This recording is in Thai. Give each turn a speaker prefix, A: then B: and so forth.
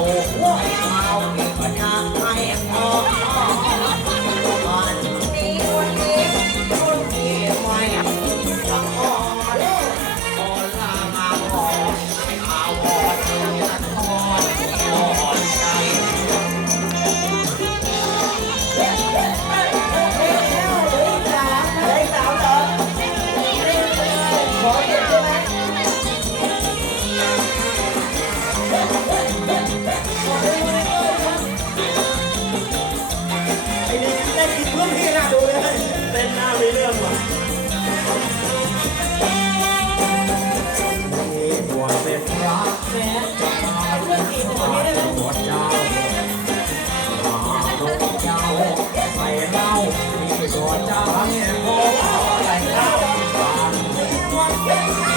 A: เ
B: ต้นหน้ามีเรื่องว่ะ
A: มีบวชเป็นพระแท้จะมาเรื่องอีกตัวนี้ได้ไหมบวชยาวมาดูยาวใส่เล่ามีตัวเจ้าแห่งโลกใส่เล่าการวัด